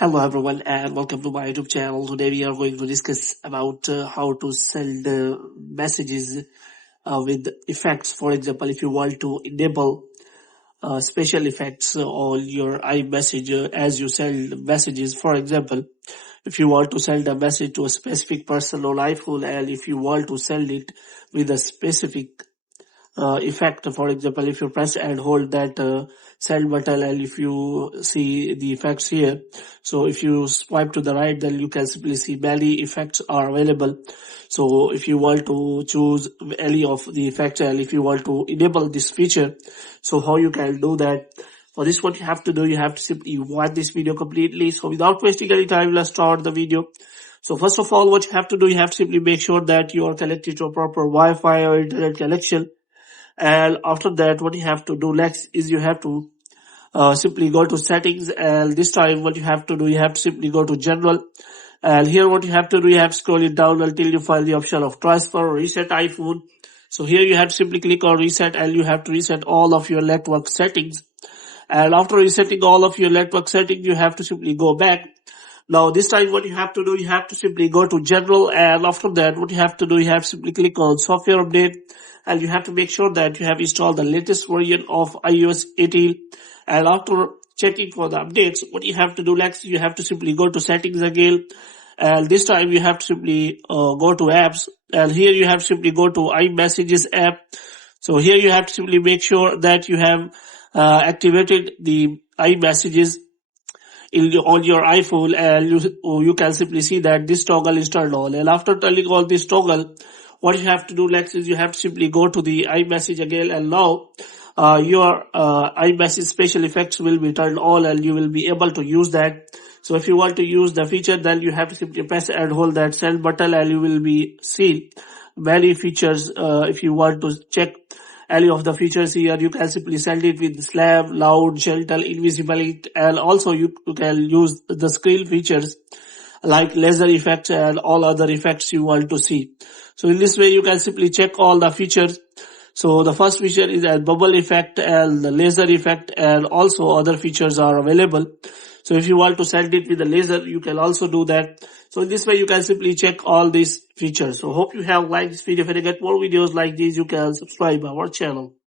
Hello everyone and welcome to my YouTube channel. Today we are going to discuss about how to send messages with effects. For example, if you want to enable special effects on your iMessage as you send messages. For example, if you want to send a message to a specific person on iPhone and if you want to send it with a specific effect. For example, if you press and hold that send button and if you see the effects here, so if you swipe to the right, then you can simply see many effects are available. So if you want to choose any of the effects and if you want to enable this feature, so how you can do that? For this, what you have to do, you have to simply watch this video completely. So without wasting any time, let's start the video. So first of all, what you have to do, you have to simply make sure that you are connected to a proper Wi-Fi or internet connection. And after that, what you have to do next is you have to simply go to settings, and this time what you have to do, you have to simply go to general, and here what you have to do, you have to scroll it down until you find the option of transfer or reset iPhone. So here you have to simply click on reset and you have to reset all of your network settings. And after resetting all of your network settings, you have to simply go back. Now this time what you have to do, you have to simply go to general, and after that what you have to do, you have to simply click on software update, and you have to make sure that you have installed the latest version of iOS 18. And after checking for the updates, what you have to do next, you have to simply go to settings again, and this time you have to simply go to apps, and here you have to simply go to iMessages app. So here you have to simply make sure that you have activated the iMessages on your iPhone, and you can simply see that this toggle is turned on. And after turning on this toggle, what you have to do next is you have to simply go to the iMessage again, and now your iMessage special effects will be turned on and you will be able to use that. So if you want to use the feature, then you have to simply press and hold that send button and you will be seeing many features. If you want to check any of the features here, you can simply send it with slam, loud, gentle, invisible, and also you can use the screen features like laser effects and all other effects you want to see. So in this way you can simply check all the features. So the first feature is a bubble effect and the laser effect, and also other features are available. So if you want to send it with a laser, you can also do that. So in this way you can simply check all these features. So hope you have liked this video. If you get more videos like these, you can subscribe our channel.